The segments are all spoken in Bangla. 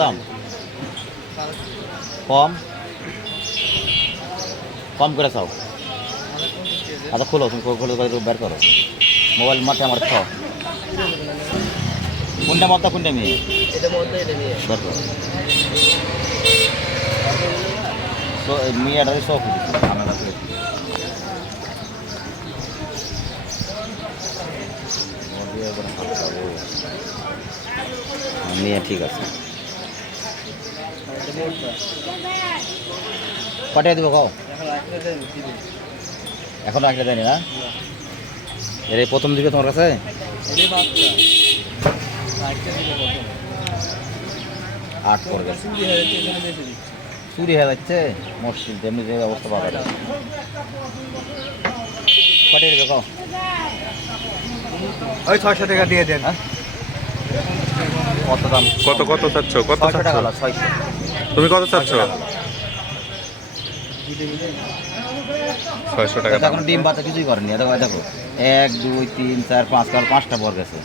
দাম কম? কম করে চাও। আচ্ছা খোলো তুমি খোলো বের করো। মোবাইল মাঠে আমার খাও। কোনটা মত কোনটা মেয়ে? বের করো। মেয়েটা সব আমার কাছে মেয়ে ঠিক আছে। কটায় দেবো কও। এখন দিবি রাখতে দেয়নি না? এর এই প্রথম দিকে তোমার কাছে? আট পর গেছে। চুরি হয়ে যাচ্ছে মুশকিল তেমনি যে অবস্থা পাওয়া যায় কটায় দেবে কও। ওই ছয়শো টাকা দিয়ে দেন। হ্যাঁ? কত দাম? কত কত চাচ্ছ? কত টাকা ছয়শো। তুমি কত চাচ্ছ? ছয়শো টাকা এখন ডিম বাচ্চা কিছুই করেনি। দেখো এই দেখো এক দুই তিন চার পাঁচ কাল পাঁচটা বর গেছে।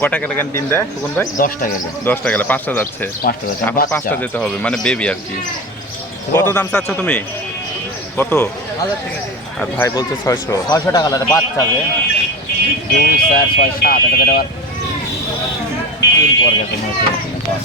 কটা গেলে কেন দিন দেয় তখন ভাই? দশটা গেলে। দশটা গেলে পাঁচটা যাচ্ছে। পাঁচটা পাঁচটা যেতে হবে মানে বেবি আর কি। কত দাম চাচ্ছ তুমি? কত? আর ভাই বলছে ছয়শো। ছয়শো টাকা লাগে বাচ্চা যে। দুই চার ছয় সাত এটা আবার তিন পর গেছে হচ্ছে। পাঁচ।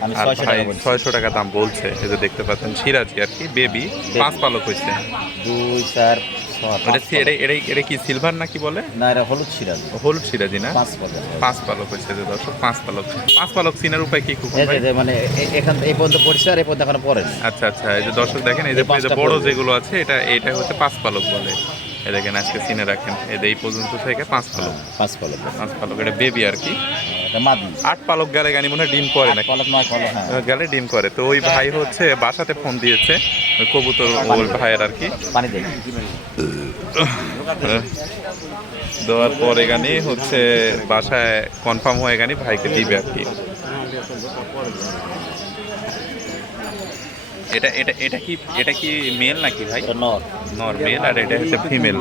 ভাই ছয়শো টাকা দাম বলছে এই যে দেখতে পাচ্ছেন সিরাজি আর কি বেবি পাঁচ পালক হয়েছে। দুই চার এটা কি সিলভার নাকি বলে? না এটা হলুদ সিরাজ। হলুদ সিরাজি না? পাঁচ পালক। হয়েছে যে দর্শক পাঁচ পালক। পাঁচ পালক চিনার উপায় কি মানে এখান এই পর্যন্ত পড়ছে আর এই পর্যন্ত এখনও পড়েনি। আচ্ছা আচ্ছা এই যে দর্শক দেখেন এই যে বড় যেগুলো আছে এটা এটা হচ্ছে পাঁচ পালক বলে। দেখেন আজকে চিনে রাখেন। এই এই পর্যন্ত থেকে পাঁচ পালক। পাঁচ পালক। পাঁচ পালক এটা বেবি আর কি। মাদি। আট পালক গেলে গানি মনে হয় ডিম করে নয় পলক হ্যাঁ। গেলে ডিম করে। তো ওই ভাই হচ্ছে বাসাতে ফোন দিয়েছে কবুতর ওর ভাইয়ের আর কি। পানি দেয়। দেওয়ার পরে গানি হচ্ছে বাসায় কনফার্ম হয়ে গানি ভাইকে দিবে আর কি। এটা এটা এটা কি এটা কি মেল নাকি ভাই? নর। নর মেল আর এটা হচ্ছে ফিমেল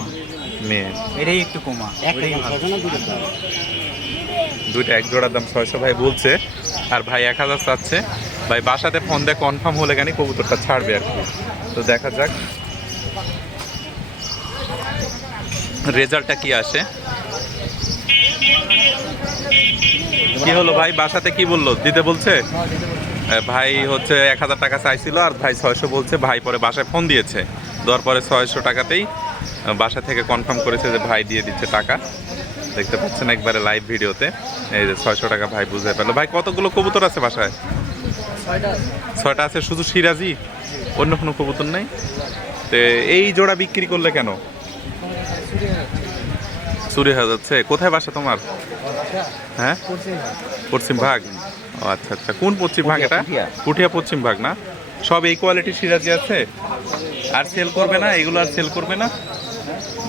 মেল এটাই একটু কমা। দুইটা এক জোড়ার দাম ছয়শো ভাই বলছে। আর ভাই এক হাজার চাচ্ছে। ভাই বাসাতে ফোন দিয়ে কনফার্ম হলে কেন কবুতরটা ছাড়বে আর কি। তো দেখা যাক। রেজাল্টটা কি আসে? কি হলো ভাই? বাসাতে কি বলল? দিতে বলছে? ভাই হচ্ছে এক হাজার টাকা চাইছিল আর ভাই ছয়শো বলছে। ভাই পরে বাসায় ফোন দিয়েছে। দেওয়ার পরে ছয়শো টাকাতেই বাসা থেকে কনফার্ম করেছে যে ভাই দিয়ে দিচ্ছে টাকা। দেখতে পাচ্ছেন একবারে লাইভ ভিডিওতে। এই যে ছয়শো টাকা ভাই বুঝে পেল। ভাই কতগুলো কবুতর আছে বাসায়? ছয়টা আছে। শুধু সিরাজি? অন্য কোনো কবুতর নেই? তো এই জোড়া বিক্রি করলে কেন? চুরি হয়ে যাচ্ছে। কোথায় বাসা তোমার? হ্যাঁ? পশ্চিম ভাগ ও আচ্ছা আচ্ছা। কোন পশ্চিম ভাগ এটা। পুঠিয়া। পশ্চিম ভাগ না? সব এই কোয়ালিটির সিরাজি আছে। আর সেল করবে না এগুলো আর সেল করবে না।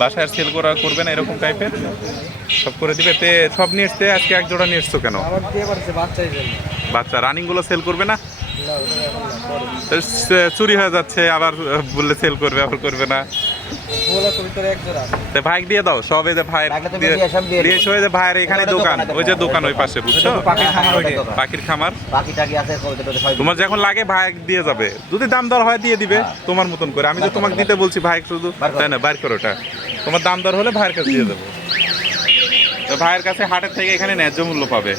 বাসায় আর সেল করা করবে না এরকম টাইপের সব করে দিবে। তে সব নিয়ে এসছে আজকে এক জোড়া নিয়ে এসছো কেন? বাচ্চা রানিংগুলো সেল করবে না? চুরি হয়ে যাচ্ছে আবার বললে সেল করবে আবার করবে না। ভাই দিয়ে দাও সব যে ভাইয়ের দিয়ে- যে ভাইয়ের এখানে দোকান ওই যে দোকান। ওই পাশে বুঝছ? পাখির খামার তোমার যখন লাগে ভাই দিয়ে যাবে। যদি দাম দর হয় দিয়ে দিবে হ্যাঁ। তোমার মতন করে। আমি তো তোমাকে দিতে বলছি ভাই শুধু তাই না বাইর করো ওটা। তোমার দাম দর হলে ভাইয়ের কাছে দিয়ে দেবো। ভাইয়ের কাছে হাটের থেকে এখানে ন্যায্য মূল্য পাবে।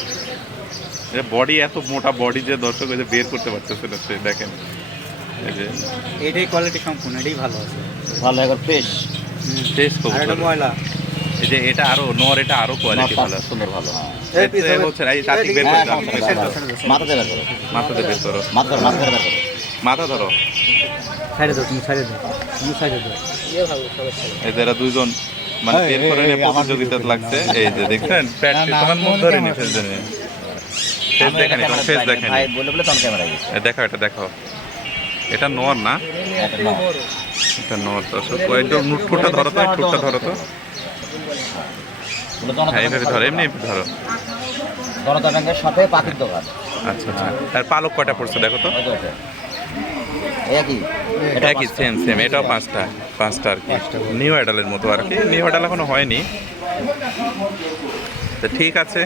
বডি এত মোটা বডি যে দর্শক ওই যে বের করতে পারতেছে না সে দেখেন। এই এটাই কোয়ালিটি সম্পূর্ণ এটাই ভালো আছে। ভালো একবার ফ্রেশ এটা ময়লা। এই যে এটা আরও নর এটা আরও কোয়ালিটি ভালো। সুন্দর ভালো হ্যাঁ। এই এই চারদিক বের হ্যাঁ, করে দাও। মাথাতে বের করো মাথাতে বের করো। মাথা ধরো মাথা ধরে বের করো। মাথা ধরো। সাইডে দাও তুমি সাইডে দাও। তুমি সাইডে দাও। ইয়ে ভালো সমস্যা এই যে এরা দুইজন মানে বের করে নিয়ে প্রতিযোগিতা লাগছে। এই যে দেখছেন প্যাট তোমার মুখ ধরে নিয়ে ফেলছে। নে। ফেস আমি দেখে এটা নি তোমার ফেস পাইনি। দেখে ভাই বলে বলে তখন ক্যামেরা গেছে। দেখো এটা দেখো। এটা নোর না? এটা নোর দর্শক ও ঠোঁটটা ধরো তো ঠোঁটটা ধরো তো। হ্যাঁ এইভাবে ধরো এমনি ধরো। জনতা ব্যাংকের সাথে পাখির দোকান। আচ্ছা আচ্ছা। আর পালক কয়টা পড়ছে দেখো তো। একই। একই সেম সেম এটাও পাঁচটা পাঁচটা আর কি। নিউ অ্যাডালের মতো আর কি। নিউ অ্যাডাল এখনও হয়নি। তো ঠিক আছে।